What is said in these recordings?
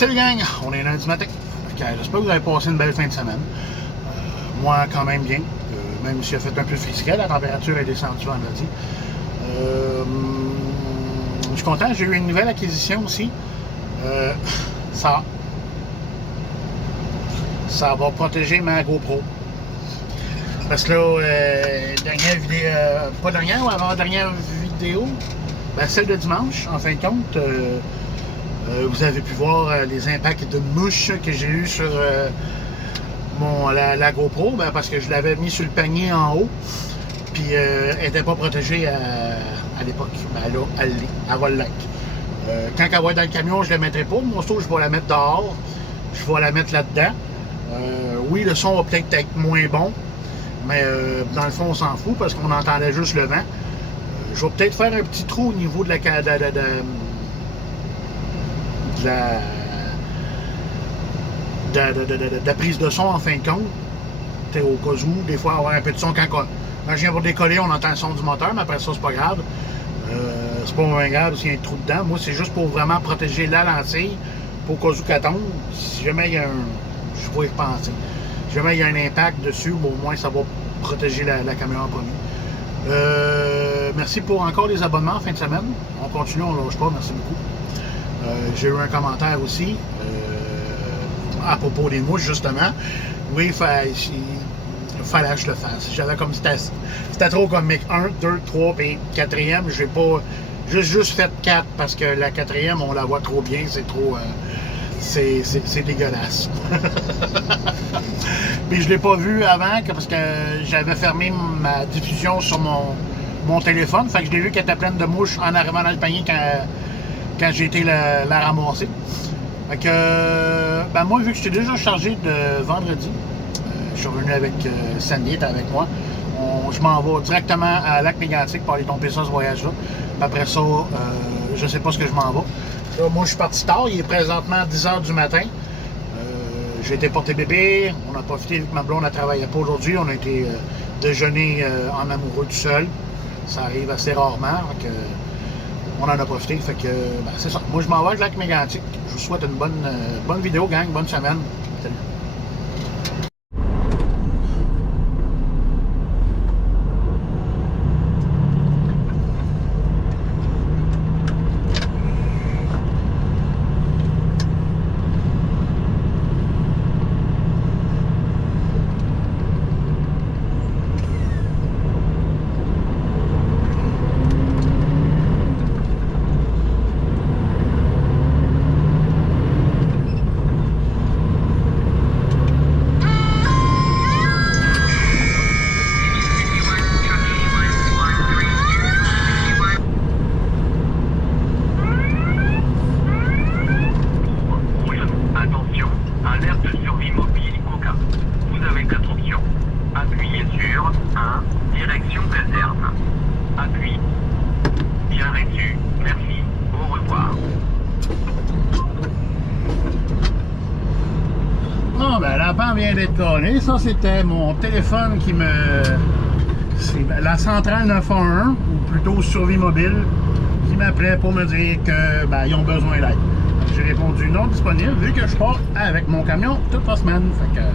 Salut gang, on est lundi matin. J'espère que vous avez passé une belle fin de semaine. Moi, quand même bien. Même s'il a fait un peu frisquet, la température est descendue vendredi. Je suis content, j'ai eu une nouvelle acquisition aussi. Ça va protéger ma GoPro. Parce que là, dernière vidéo, pas dernière, ou avant-dernière vidéo, ben celle de dimanche, en fin de compte, vous avez pu voir les impacts de mouches que j'ai eu sur la GoPro, ben, parce que je l'avais mis sur le panier en haut, puis elle n'était pas protégée à l'époque. Ben là, elle va l'être. Quand elle va être dans le camion, je ne la mettrai pas. Moi, je vais la mettre dehors. Je vais la mettre là-dedans. Oui, le son va peut-être être moins bon, mais dans le fond, on s'en fout parce qu'on entendait juste le vent. Je vais peut-être faire un petit trou au niveau de la prise de son en fin de compte. Au cas où, des fois, avoir un peu de son quand je viens pour décoller, on entend le son du moteur, mais après ça, c'est pas grave. C'est pas vraiment grave s'il y a un trou dedans. Moi, c'est juste pour vraiment protéger la lentille, pour qu'au cas où qu'elle tombe, si jamais il y a un. Je vais y repenser. Si jamais il y a un impact dessus, bon, au moins ça va protéger la caméra en premier. Merci pour encore les abonnements en fin de semaine. On continue, on ne lâche pas, merci beaucoup. J'ai eu un commentaire aussi à propos des mouches, justement. Oui, il fallait que je le fasse. J'avais comme c'était trop comique. 1, 2, 3, puis 4e, j'ai pas. Juste fait 4 parce que la 4e, on la voit trop bien, c'est trop. C'est dégueulasse. Puis je l'ai pas vu avant parce que j'avais fermé ma diffusion sur mon téléphone. Fait que je l'ai vu qu'elle était pleine de mouches en arrivant dans le panier quand j'ai été la ramasser. Fait que, ben moi, vu que j'étais déjà chargé de vendredi, je suis revenu avec Sandy, était avec moi. Je m'en vais directement à Lac-Mégantic pour aller tomber ça, ce voyage-là. Après ça, je sais pas ce que je m'en vais. Là, moi, je suis parti tard. Il est présentement 10h du matin. J'ai été porter bébé. On a profité, vu que ma blonde ne travaillait pas aujourd'hui. On a été déjeuner en amoureux tout seul. Ça arrive assez rarement. Que, on en a profité. Fait que, ben, c'est ça. Moi, je m'en vais avec Lac-Mégantic. Je vous souhaite une bonne vidéo, gang. Bonne semaine. Salut. Direction caserne. Appui. Bien reçu. Merci. Au revoir. Ah, ben la panne vient d'être collée. Ça, c'était mon téléphone qui me... C'est la centrale 911, ou plutôt Survie Mobile, qui m'appelait pour me dire que ben, ils ont besoin d'aide. J'ai répondu non disponible, vu que je pars avec mon camion toute la semaine. Fait que...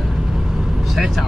c'est ça.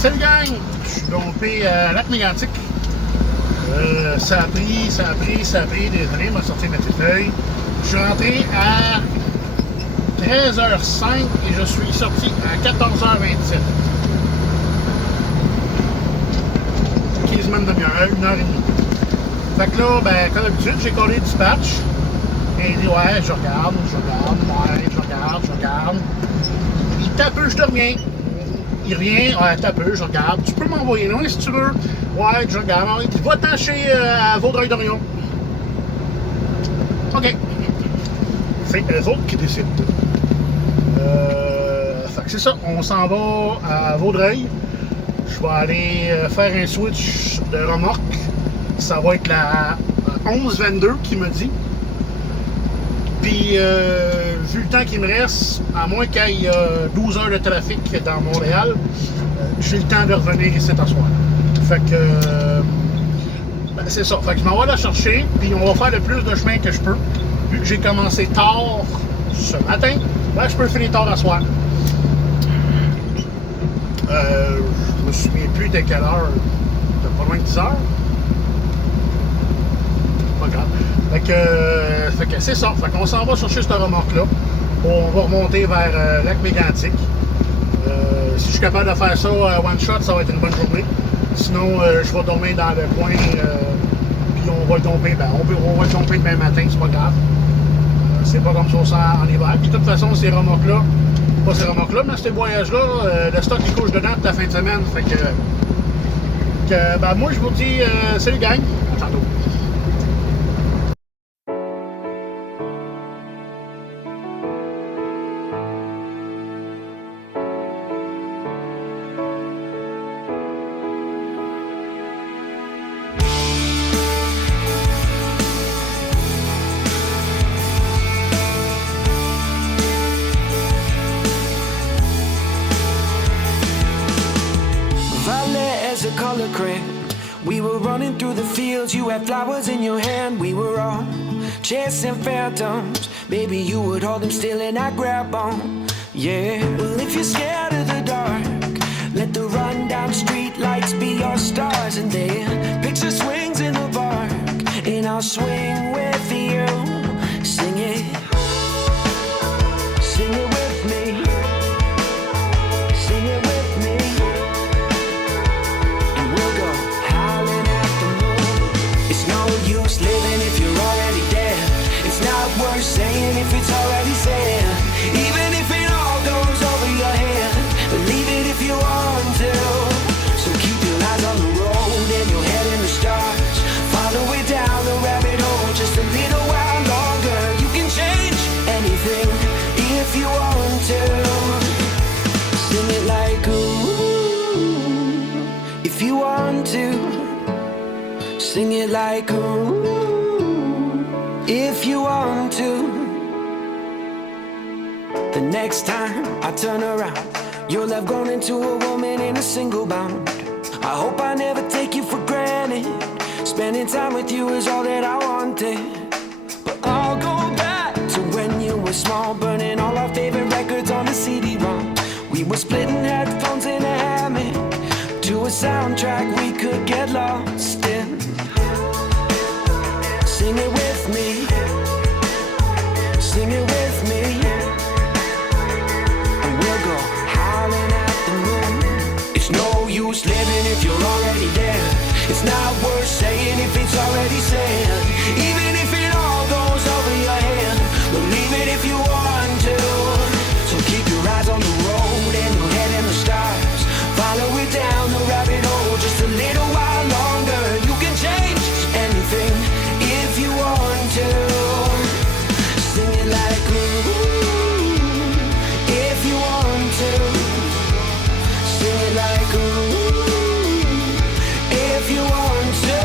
Salut gang! Je suis dompé à Lac-Mégantic. Ça a pris, désolé, il m'a sorti ma petite feuille. Je suis rentré à 13h05 et je suis sorti à 14h27. 15 minutes de demi-heure, 1h30. Fait que là, ben, comme d'habitude, j'ai collé le dispatch. Et il dit, ouais, je regarde, je regarde. Il tape, je te reviens. Il revient, ouais, t'as peu, je regarde. Tu peux m'envoyer loin si tu veux. Ouais, je regarde. Il dit, va-t'en chez à Vaudreuil-Dorion. OK. C'est eux autres qui décident. Fait que c'est ça, on s'en va à Vaudreuil. Je vais aller faire un switch de remorque. Ça va être la 11-22 qui me dit. Puis, vu le temps qu'il me reste, à moins qu'il y ait 12 heures de trafic dans Montréal, j'ai le temps de revenir ici à soir. Fait que, ben, c'est ça. Fait que je m'en vais la chercher, puis on va faire le plus de chemin que je peux. Vu que j'ai commencé tard ce matin, ben, je peux finir tard à soir. Je me souviens plus de quelle heure. C'était pas loin de 10 heures. Pas grave. Fait que c'est ça. Fait qu'on s'en va chercher cette remorque-là. On va remonter vers Lac-Mégantic. Si je suis capable de faire ça one shot, ça va être une bonne journée. Sinon, je vais dormir dans le coin. Puis on va le domper. On va le domper demain matin, c'est pas grave. C'est pas comme ça en hiver. Puis de toute façon, ces remorques-là, pas ces remorques-là, mais ces voyages-là, le stock il couche dedans toute la fin de semaine. Fait que ben, moi, je vous dis salut gang. À tantôt. Color crib. We were running through the fields, you had flowers in your hand. We were all chasing phantoms. Baby, you would hold them still and I'd grab on. Yeah, well, if you're scared of the dark, let the rundown street lights be your stars. And then picture swings in the park, and I'll swing with you. Sing it with me. Sing it with me. Living if you're already dead. It's not worth saying if it's already said. Even if it all goes over your head, believe it if you want to. So keep your eyes on the road and your head in the stars. Follow it down the rabbit hole just a little while longer. You can change anything if you want to. Sing it like ooh, if you want to. Sing it like ooh, if you want to. The next time I turn around, you'll have grown into a woman in a single bound. I hope I never take you for granted. Spending time with you is all that I wanted. But I'll go back to when you were small, burning all our favorite records on the CD-ROM. We were splitting headphones in a hammock to a soundtrack we could get lost in. Sing it with me. Sing it with me. And we'll go howling at the moon. It's no use living if you're already dead. It's not worth saying if it's already said. Even if it all goes over your head, believe it if you want to. So keep your eyes on the road and your head in the stars. Follow it down the rabbit hole just a little while longer. You can change anything if you want to. Sing it like ooh, if you want to. Sing it like ooh, if you want to.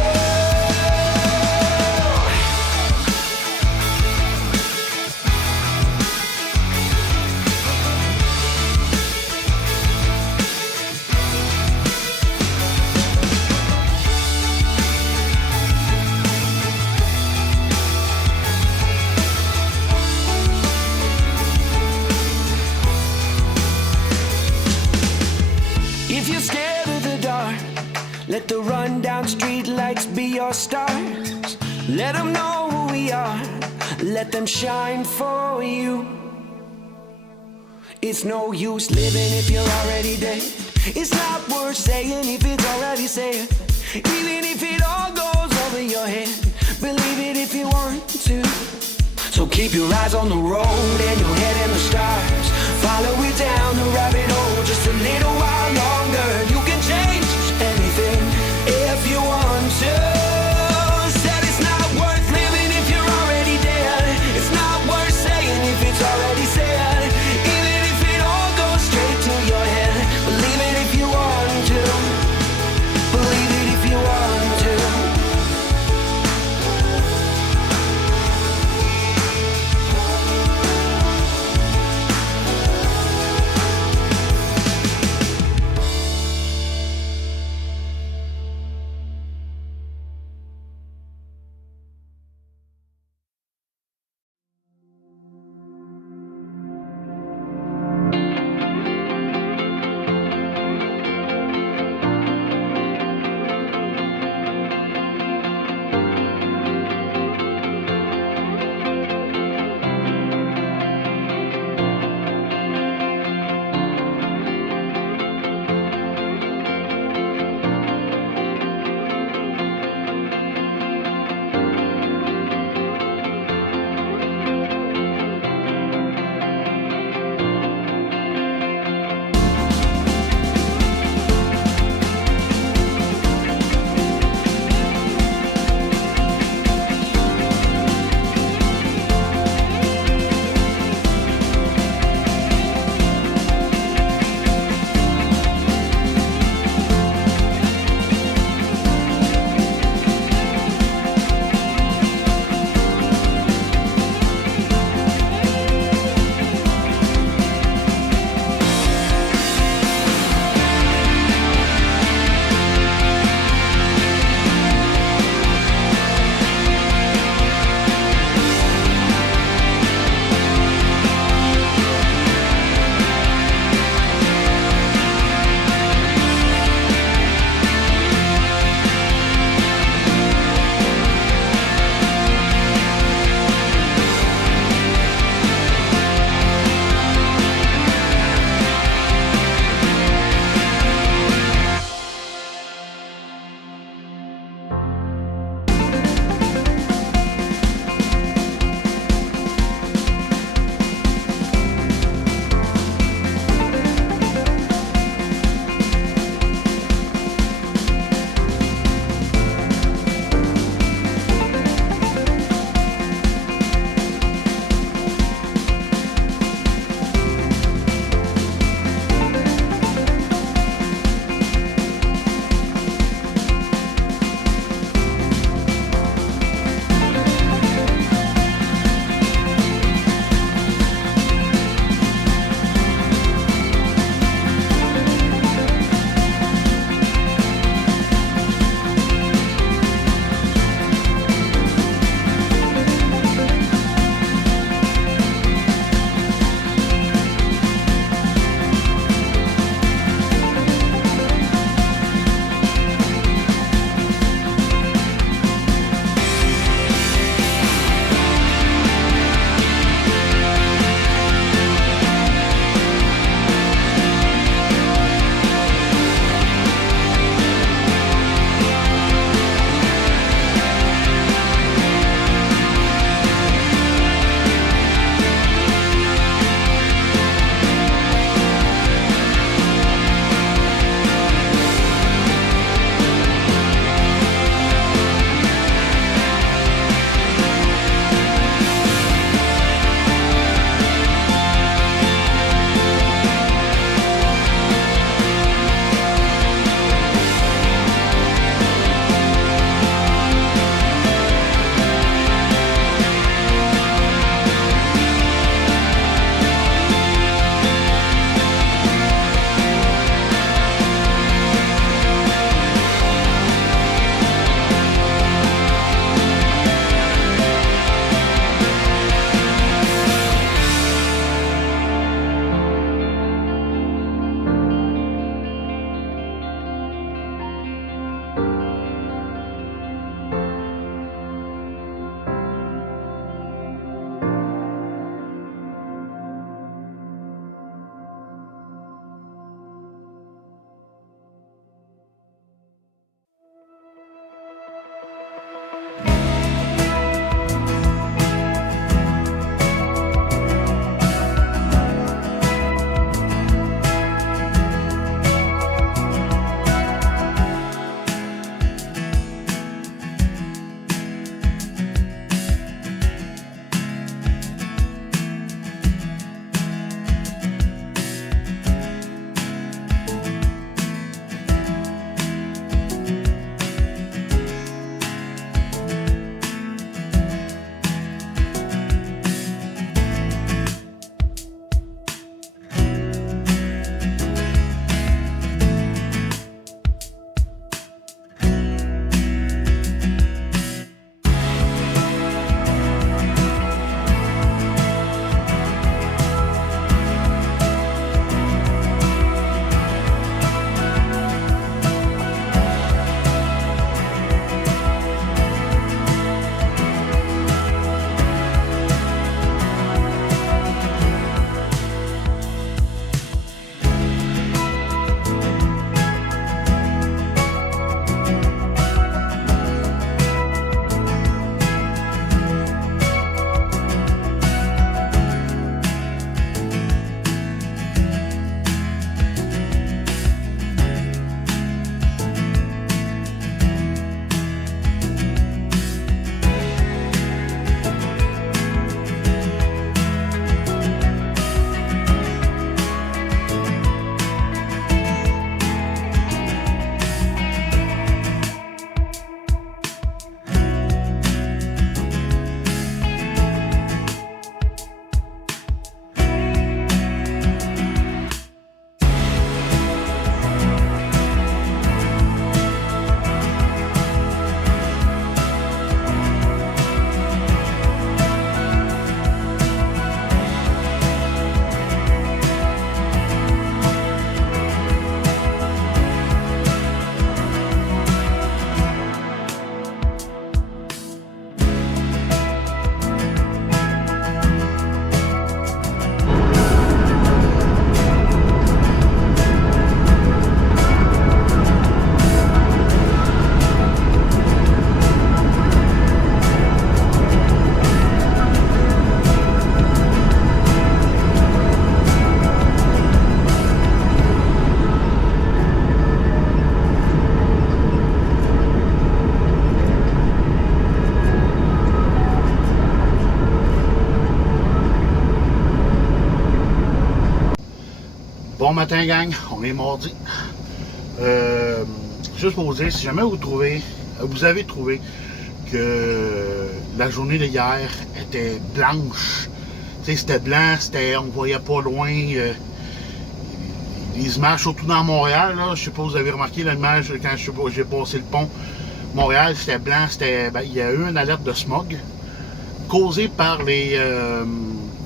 If you're scared Let the rundown street lights be your stars. Let them know who we are. Let them shine for you. It's no use living if you're already dead. It's not worth saying if it's already said. Even if it all goes over your head, believe it if you want to. So keep your eyes on the road and your head in the stars. Follow it down the rabbit hole just a little while longer. You can change anything if you want to. Said it's not worth living if you're already dead. It's not worth saying if it's already said. Even if it all goes straight to your head, believe it if you want to. Believe it if you want to. matin, gang. On est mardi. Juste pour vous dire, si jamais vous avez trouvé que la journée d'hier était blanche, c'était blanc, on voyait pas loin les images, surtout dans Montréal, là, je sais pas si vous avez remarqué l'image quand j'ai passé le pont. Montréal, c'était blanc, il y a eu une alerte de smog causée par les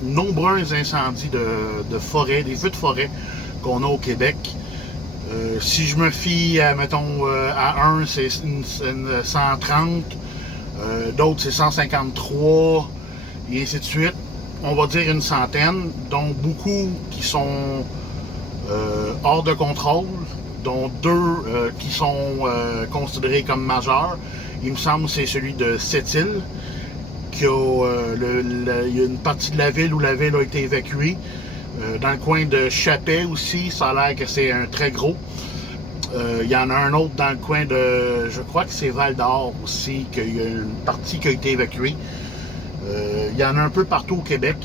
nombreux incendies de forêt, des feux de forêt qu'on a au Québec. Si je me fie, mettons, à un, c'est une 130, d'autres c'est 153, et ainsi de suite. On va dire une centaine, dont beaucoup qui sont hors de contrôle, dont deux qui sont considérés comme majeurs. Il me semble que c'est celui de Sept-Îles, il y a une partie de la ville où la ville a été évacuée. Dans le coin de Chapet aussi, ça a l'air que c'est un très gros. Il y en a un autre dans le coin de, je crois que c'est Val-d'Or aussi, qu'il y a une partie qui a été évacuée. Il y en a un peu partout au Québec.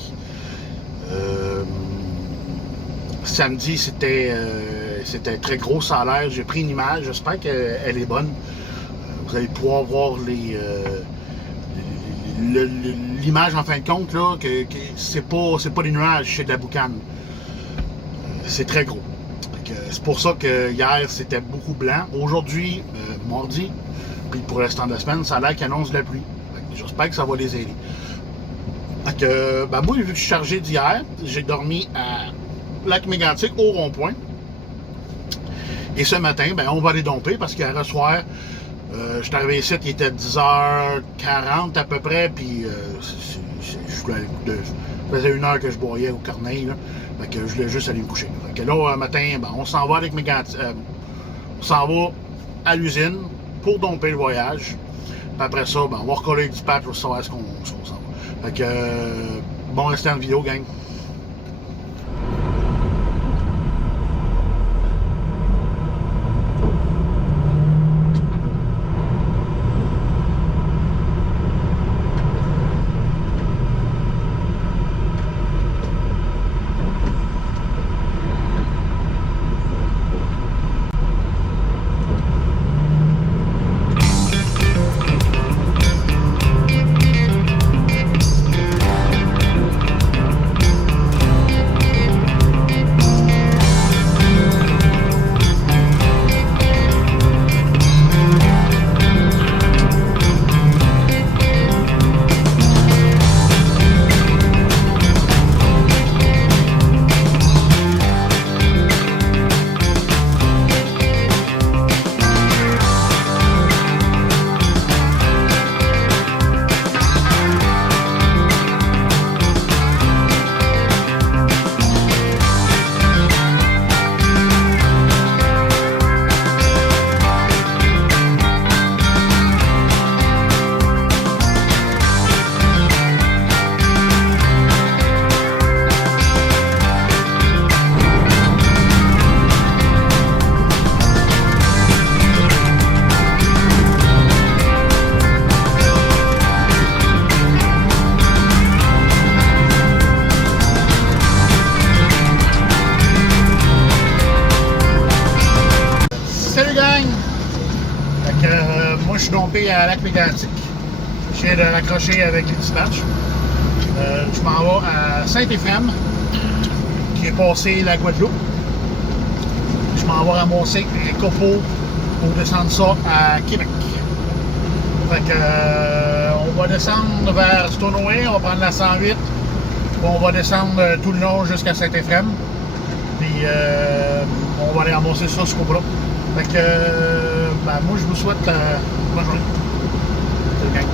Samedi, c'était très gros salaire. J'ai pris une image, j'espère qu'elle est bonne. Vous allez pouvoir voir l'image en fin de compte, là, que c'est pas des nuages, c'est de la boucane. C'est très gros. C'est pour ça que hier, c'était beaucoup blanc. Aujourd'hui, mardi, puis pour le restant de la semaine, ça a l'air qu'il annonce de la pluie. J'espère que ça va les aider. Moi, vu que je suis chargé d'hier, j'ai dormi à Lac-Mégantic au rond-point. Et ce matin, on va les domper parce qu'à soir, je suis arrivé ici, il était 10h40 à peu près, puis je faisait 1 heure que je broyais au Corneille, là, fait que je voulais juste aller me coucher. Fait que là, un matin, on s'en va avec on s'en va à l'usine pour domper le voyage. Puis après ça, on va recoller le dispatch pour savoir ce qu'on s'en va. Fait que bon restant de vidéo, gang. Moi, je suis dompé à Lac-Mégantic. Je viens de raccrocher avec les dispatchs. Je m'en vais à Saint-Éphrem, qui est passé la Guadeloupe. Je m'en vais ramasser un copeau pour descendre ça à Québec. Fait que, on va descendre vers Stoneway, on va prendre la 108. On va descendre tout le long jusqu'à Saint-Éphrem. Puis, on va aller ramasser ça sur Cobra. Fait que, moi, je vous souhaite bonne journée. Salut, gang.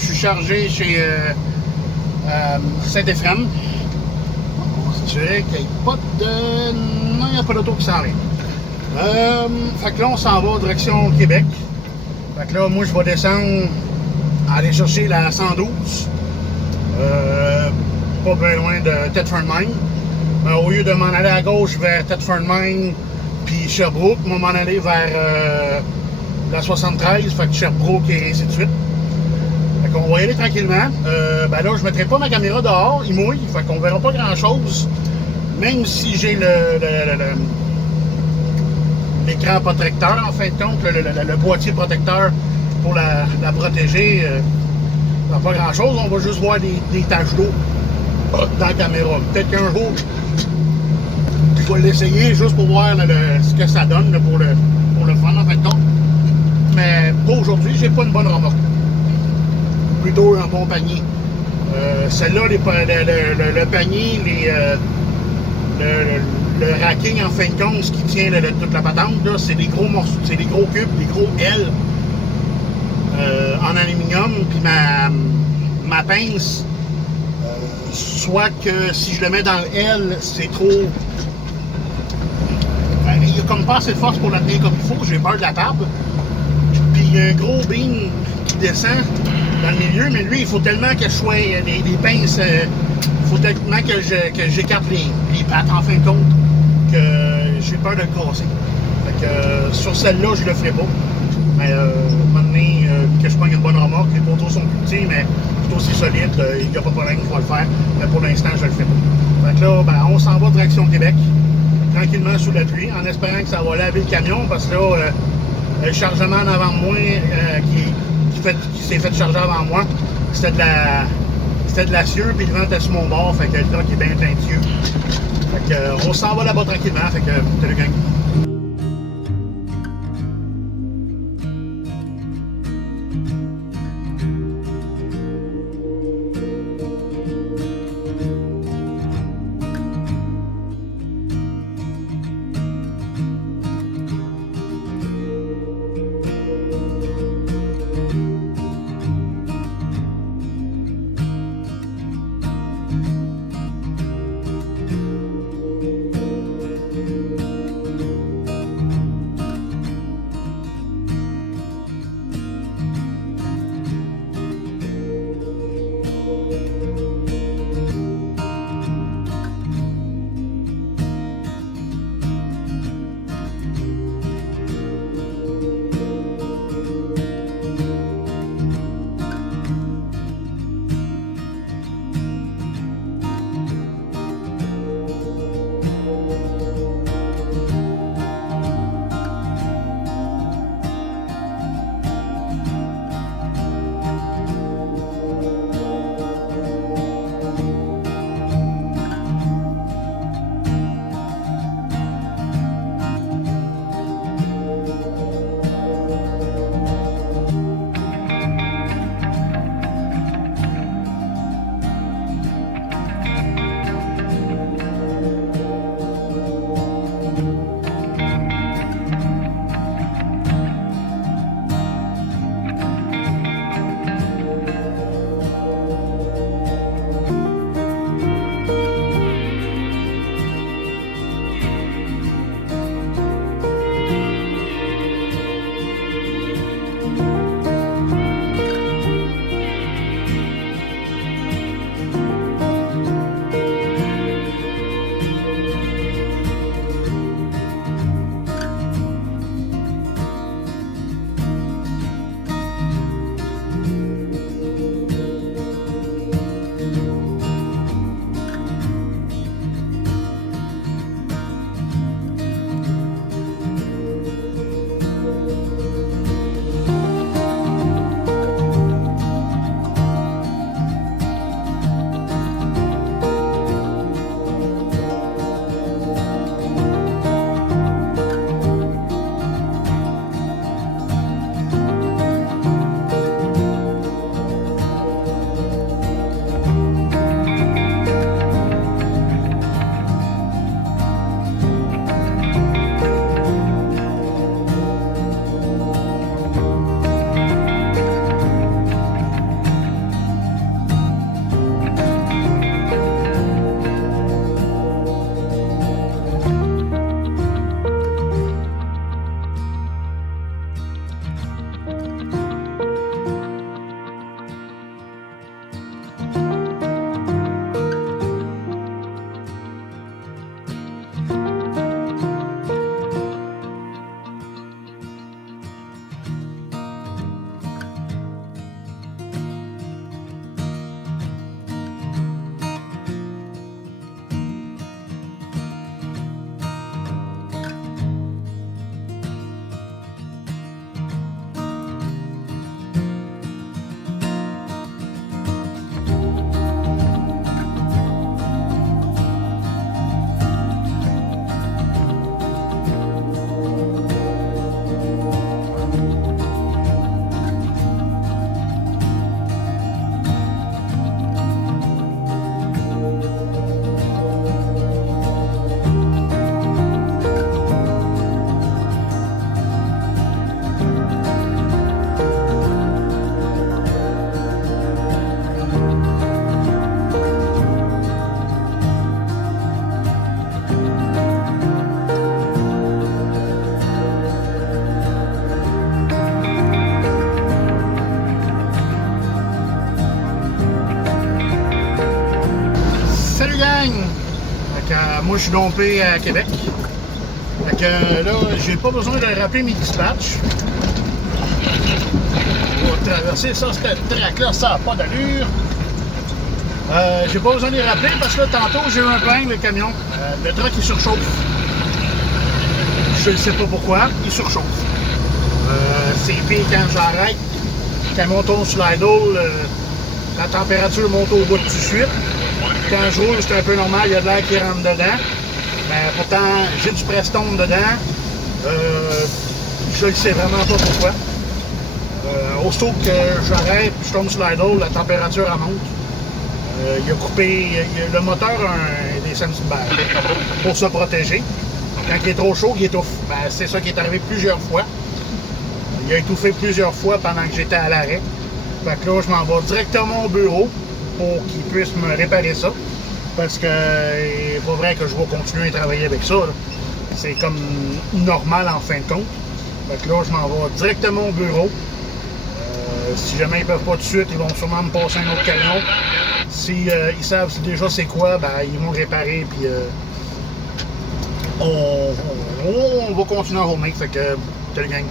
je suis chargé chez Saint-Éphrem. On va s'assurer qu'il n'y ait pas de... Non, il n'y a pas d'auto qui s'en vient. Fait que là, on s'en va direction Québec. Fait que là, moi, je vais descendre, aller chercher la 112. Pas bien loin de Thetford Mine. Au lieu de m'en aller à gauche vers Thetford Mine puis Sherbrooke, je vais m'en aller vers la 73, fait que Sherbrooke et ainsi de suite. Fait qu'on va y aller tranquillement. Ben là, je mettrai pas ma caméra dehors, il mouille, fait qu'on verra pas grand chose. Même si j'ai l'écran protecteur, en fin de compte, le boîtier protecteur pour la protéger, pas grand chose. On va juste voir des taches d'eau dans la caméra. Peut-être qu'un jour, je vais l'essayer juste pour voir ce que ça donne pour le fun, en fin de compte. Mais pour aujourd'hui, j'ai pas une bonne remorque. Plutôt un bon panier. Celle-là, le panier, le racking, en fin de compte, ce qui tient toute la patente, c'est des gros morceaux, c'est des gros cubes, des gros L en aluminium. Puis ma pince, soit que si je le mets dans le L, c'est trop... il n'y a comme pas assez de force pour la tenir comme il faut, j'ai peur de la table. Puis il y a un gros beam qui descend dans le milieu, mais lui, il faut tellement que je sois des pinces, il faut tellement que j'écarte les pattes, en fin de compte, que j'ai peur de le casser. Fait que sur celle-là, je le ferai pas. Mais maintenant que je prends une bonne remorque, les poteaux sont plus petits, mais c'est aussi solide, il n'y a pas de problème, je vais le faire. Mais pour l'instant, je le fais pas. Fait que là, ben, on s'en va direction Québec, tranquillement sous la pluie, en espérant que ça va laver le camion, parce que là, le chargement en avant de moi qui s'est fait charger avant moi, c'était de l'acieux, puis le vent était sur mon bord, fait que le truck est bien plein de cieux. Fait que on s'en va là-bas tranquillement, fait que salut gang. gang! Fait que, moi, je suis dompé à Québec. Fait que là, j'ai pas besoin de rappeler mes dispatchs. On va traverser ça, cette traque-là, ça n'a pas d'allure. J'ai pas besoin de les rappeler parce que là, tantôt, j'ai eu un problème avec le camion. Le truck, il surchauffe. Je ne sais pas pourquoi, il surchauffe. C'est pire quand j'arrête. Le camion tourne sur l'idle, la température monte au bout tout de suite. Quand je roule, c'est un peu normal, il y a de l'air qui rentre dedans. Mais pourtant, j'ai du Prestone dedans. Je ne sais vraiment pas pourquoi. Aussitôt que j'arrête, je tombe sur l'idle, la température elle monte. Il a coupé, le moteur a des sensibilités pour se protéger. Quand il est trop chaud, il étouffe. Ben, c'est ça qui est arrivé plusieurs fois. Il a étouffé plusieurs fois pendant que j'étais à l'arrêt. Fait que là, je m'en vais directement au bureau pour qu'il puisse me réparer ça. Parce que c'est pas vrai que je vais continuer à travailler avec ça. C'est comme normal en fin de compte. Fait que là, je m'en vais directement au bureau. Si jamais ils ne peuvent pas tout de suite, ils vont sûrement me passer un autre camion. Si ils savent déjà c'est quoi, ben, ils vont le réparer. Puis on va continuer à rouler. Fait que, t'as le gang.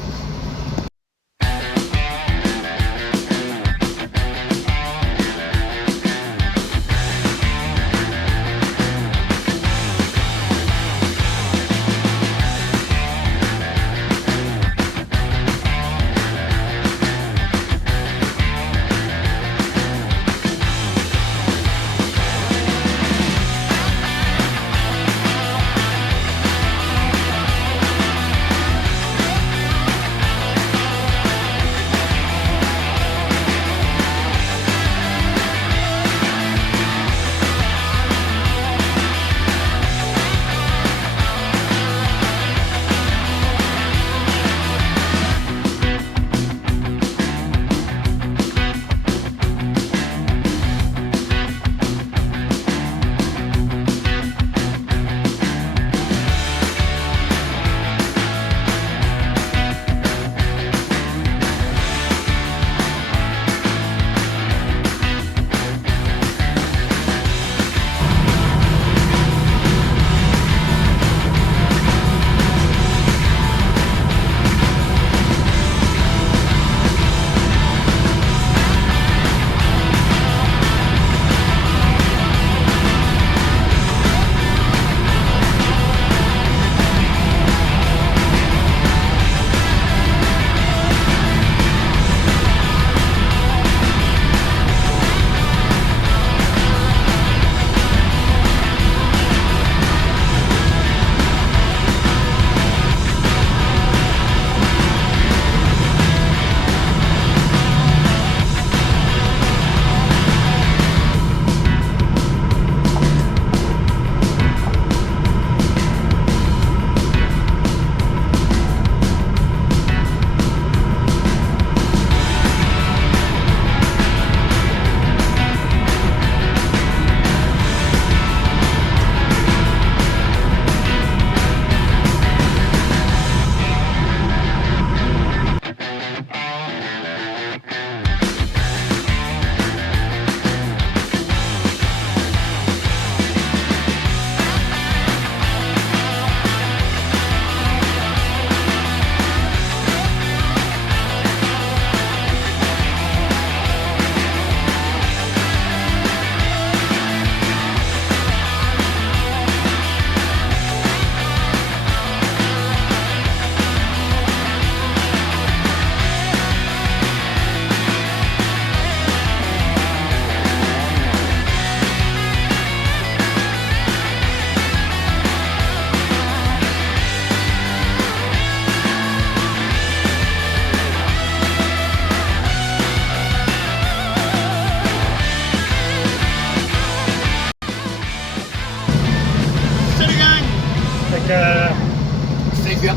C'est fait.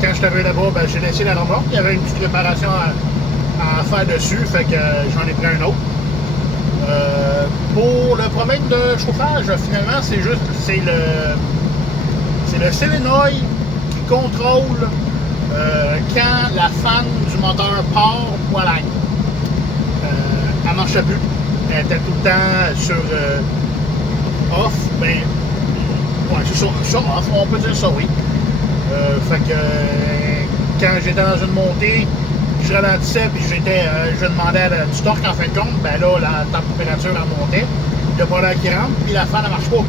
Quand je suis arrivé là-bas, ben, j'ai laissé la remorque. Il y avait une petite réparation à faire dessus, fait que j'en ai pris un autre. Pour le problème de chauffage, finalement, c'est le solénoïde qui contrôle quand la fan du moteur part ou à l'air. Elle ne marchait plus. Elle était tout le temps Ben, ouais, c'est ça, off, on peut dire ça, oui. Fait que quand j'étais dans une montée, je ralentissais puis je demandais du torque en fin de compte, ben là, la température elle montait, il n'y a pas l'air qui rentre, puis la fan ne marche pas.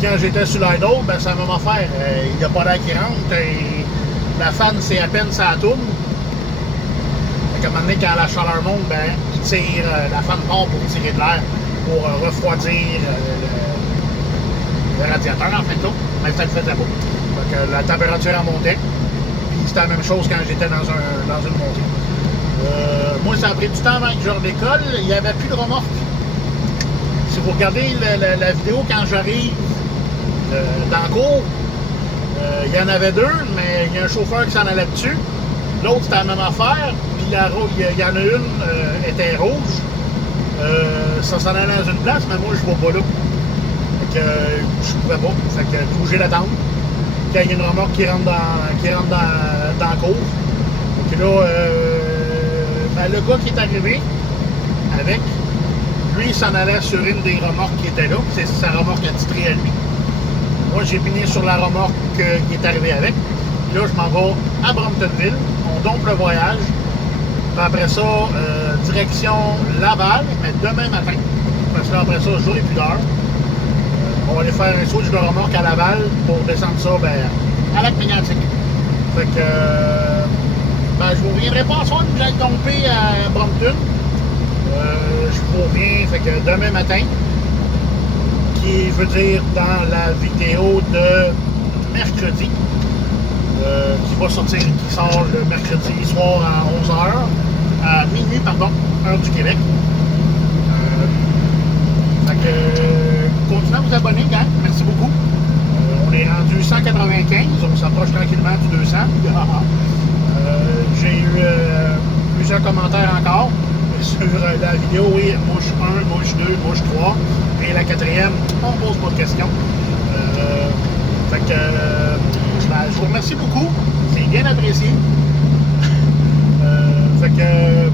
Quand j'étais sur l'idle, ben c'est la même affaire. Il n'y a pas l'air qui rentre, et la fan, c'est à peine ça tourne. Fait qu'à un moment donné, quand la chaleur monte, ben, il tire, la fan part pour tirer de l'air, pour refroidir le radiateur en fin de compte, mais ça le faisait pas. Donc la température en montait, puis c'était la même chose quand j'étais dans une montée. Moi, ça a pris du temps avant que je redécolle, il n'y avait plus de remorque. Si vous regardez la vidéo quand j'arrive dans le cours, il y en avait deux, mais il y a un chauffeur qui s'en allait dessus. L'autre, c'était la même affaire, puis il y en a une était rouge. Ça s'en allait dans une place, mais moi, je ne vois pas là. Fait que je ne pouvais pas. Fait que bouger d'attendre. Quand il y a une remorque qui rentre dans la cour. Donc là, ben, le gars qui est arrivé avec, lui, il s'en allait sur une des remorques qui était là. C'est sa remorque attitrée à lui. Moi, j'ai fini sur la remorque qui est arrivée avec. Puis là, je m'en vais à Bromptonville. On dompe le voyage. Puis après ça, direction Laval, mais demain matin. Parce que après ça, je n'aurai plus d'heure. On va aller faire un saut de remorque à Laval pour descendre ça à Lac-Mégantic. Fait que ben, je vous reviendrai pas en soir, que j'ai dompé à Brompton. Je vous reviens, fait que demain matin, qui veut dire dans la vidéo de mercredi, qui va sortir, qui sort le mercredi soir à 11h, à minuit, pardon, heure du Québec. Fait que continuez à vous abonner, gang. Merci beaucoup. On est rendu 195, on s'approche tranquillement du 200. J'ai eu plusieurs commentaires encore sur la vidéo, oui, mouche 1, mouche 2, mouche 3, et la quatrième, on ne pose pas de questions. Fait que, ben, je vous remercie beaucoup, c'est bien apprécié. Fait que,